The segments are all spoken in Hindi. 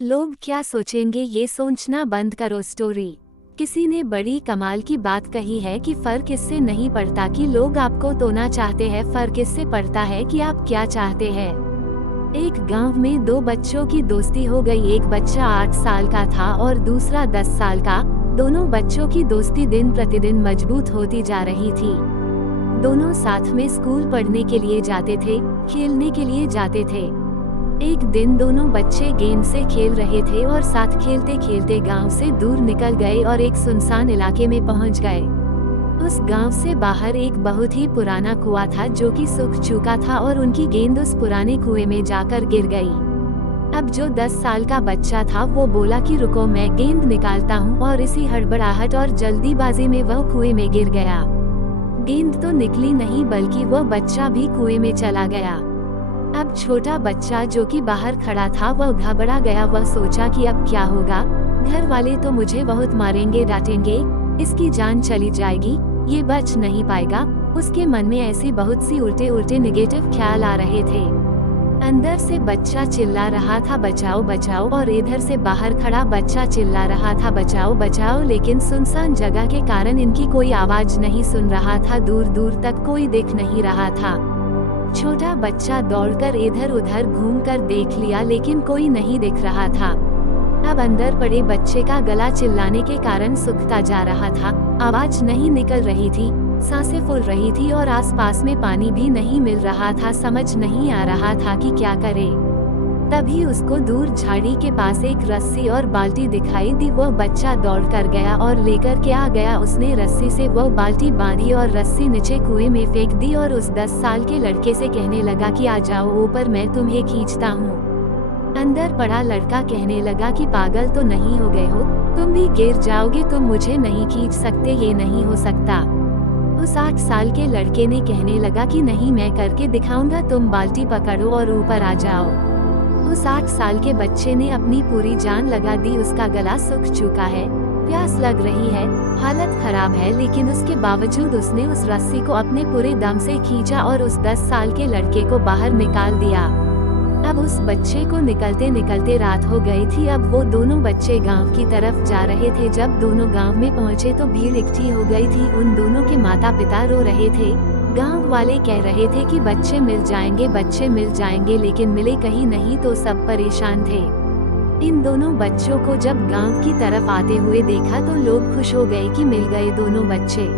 लोग क्या सोचेंगे ये सोचना बंद करो। स्टोरी। किसी ने बड़ी कमाल की बात कही है कि फर्क इससे नहीं पड़ता कि लोग आपको तोड़ना चाहते हैं, फर्क इससे पड़ता है कि आप क्या चाहते हैं। एक गांव में दो बच्चों की दोस्ती हो गई। एक बच्चा 8 साल का था और दूसरा 10 साल का। दोनों बच्चों की दोस्ती दिन प्रतिदिन मजबूत होती जा रही थी। दोनों साथ में स्कूल पढ़ने के लिए जाते थे, खेलने के लिए जाते थे। एक दिन दोनों बच्चे गेंद से खेल रहे थे और साथ खेलते खेलते गांव से दूर निकल गए और एक सुनसान इलाके में पहुंच गए। उस गांव से बाहर एक बहुत ही पुराना कुआं था जो कि सूख चुका था और उनकी गेंद उस पुराने कुएं में जाकर गिर गई। अब जो 10 साल का बच्चा था वो बोला कि रुको, मैं गेंद निकालता हूँ, और इसी हड़बड़ाहट और जल्दीबाजी में वह कुएं में गिर गया। गेंद तो निकली नहीं बल्कि वह बच्चा भी कुएं में चला गया। अब छोटा बच्चा जो कि बाहर खड़ा था वह घबरा गया। वह सोचा कि अब क्या होगा, घर वाले तो मुझे बहुत मारेंगे, डांटेंगे, इसकी जान चली जाएगी, ये बच नहीं पाएगा। उसके मन में ऐसी बहुत सी उल्टे उल्टे नेगेटिव ख्याल आ रहे थे। अंदर से बच्चा चिल्ला रहा था बचाओ बचाओ, और इधर से बाहर खड़ा बच्चा चिल्ला रहा था बचाओ बचाओ, लेकिन सुनसान जगह के कारण इनकी कोई आवाज नहीं सुन रहा था। दूर दूर तक कोई दिख नहीं रहा था। छोटा बच्चा दौड़कर इधर उधर घूमकर देख लिया लेकिन कोई नहीं दिख रहा था। अब अंदर पड़े बच्चे का गला चिल्लाने के कारण सूखता जा रहा था, आवाज नहीं निकल रही थी, सांसें फूल रही थी और आसपास में पानी भी नहीं मिल रहा था। समझ नहीं आ रहा था कि क्या करे। तभी उसको दूर झाड़ी के पास एक रस्सी और बाल्टी दिखाई दी। वह बच्चा दौड़ कर गया और लेकर के आ गया। उसने रस्सी से वह बाल्टी बांधी और रस्सी नीचे कुएं में फेंक दी और उस 10 साल के लड़के से कहने लगा कि आ जाओ ऊपर, मैं तुम्हें खींचता हूँ। अंदर पड़ा लड़का कहने लगा कि पागल तो नहीं हो गए हो, तुम भी गिर जाओगे, तुम मुझे नहीं खींच सकते, ये नहीं हो सकता। उस 8 साल के लड़के ने कहने लगा कि नहीं, मैं करके दिखाऊंगा, तुम बाल्टी पकड़ो और ऊपर आ जाओ। उस 8 साल के बच्चे ने अपनी पूरी जान लगा दी। उसका गला सूख चुका है, प्यास लग रही है, हालत खराब है, लेकिन उसके बावजूद उसने उस रस्सी को अपने पूरे दम से खींचा और उस 10 साल के लड़के को बाहर निकाल दिया। अब उस बच्चे को निकलते निकलते रात हो गई थी। अब वो दोनों बच्चे गांव की तरफ जा रहे थे। जब दोनों गांव में पहुंचे तो भीड़ इकट्ठी हो गई थी। उन दोनों के माता पिता रो रहे थे। गांव वाले कह रहे थे कि बच्चे मिल जाएंगे, बच्चे मिल जाएंगे, लेकिन मिले कहीं नहीं, तो सब परेशान थे। इन दोनों बच्चों को जब गांव की तरफ आते हुए देखा तो लोग खुश हो गए कि मिल गए दोनों बच्चे।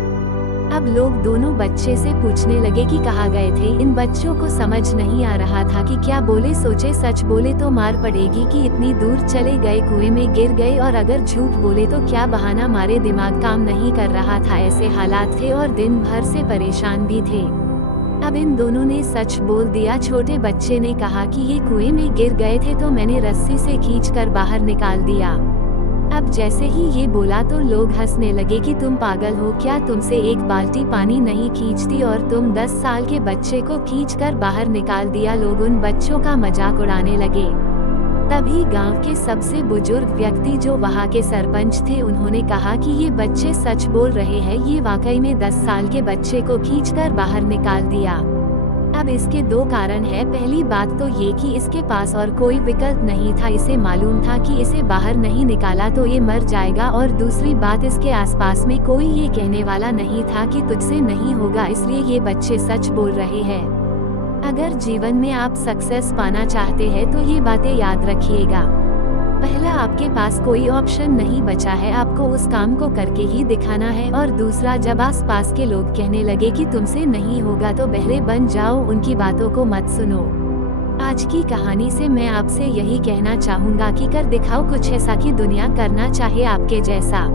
अब लोग दोनों बच्चे से पूछने लगे कि कहाँ गए थे। इन बच्चों को समझ नहीं आ रहा था कि क्या बोले। सोचे सच बोले तो मार पड़ेगी कि इतनी दूर चले गए, कुएं में गिर गए, और अगर झूठ बोले तो क्या बहाना मारे। दिमाग काम नहीं कर रहा था, ऐसे हालात थे और दिन भर से परेशान भी थे। अब इन दोनों ने सच बोल दिया। छोटे बच्चे ने कहा कि ये कुएं में गिर गए थे तो मैंने रस्सी से खींचकर बाहर निकाल दिया। अब जैसे ही ये बोला तो लोग हंसने लगे कि तुम पागल हो क्या, तुमसे एक बाल्टी पानी नहीं खींचती और तुम 10 साल के बच्चे को खींचकर बाहर निकाल दिया। लोग उन बच्चों का मजाक उड़ाने लगे। तभी गांव के सबसे बुजुर्ग व्यक्ति जो वहां के सरपंच थे, उन्होंने कहा कि ये बच्चे सच बोल रहे हैं, ये वाकई में 10 साल के बच्चे को खींचकर बाहर निकाल दिया। अब इसके 2 कारण है। पहली बात तो ये कि इसके पास और कोई विकल्प नहीं था, इसे मालूम था कि इसे बाहर नहीं निकाला तो ये मर जाएगा, और दूसरी बात इसके आसपास में कोई ये कहने वाला नहीं था कि तुझसे नहीं होगा, इसलिए ये बच्चे सच बोल रहे हैं। अगर जीवन में आप सक्सेस पाना चाहते हैं तो ये बातें याद रखिएगा। पहला, आपके पास कोई ऑप्शन नहीं बचा है, आपको उस काम को करके ही दिखाना है। और दूसरा, जब आस पास के लोग कहने लगे कि तुमसे नहीं होगा तो बहरे बन जाओ, उनकी बातों को मत सुनो। आज की कहानी से मैं आपसे यही कहना चाहूँगा कि कर दिखाओ कुछ ऐसा कि दुनिया करना चाहे आपके जैसा।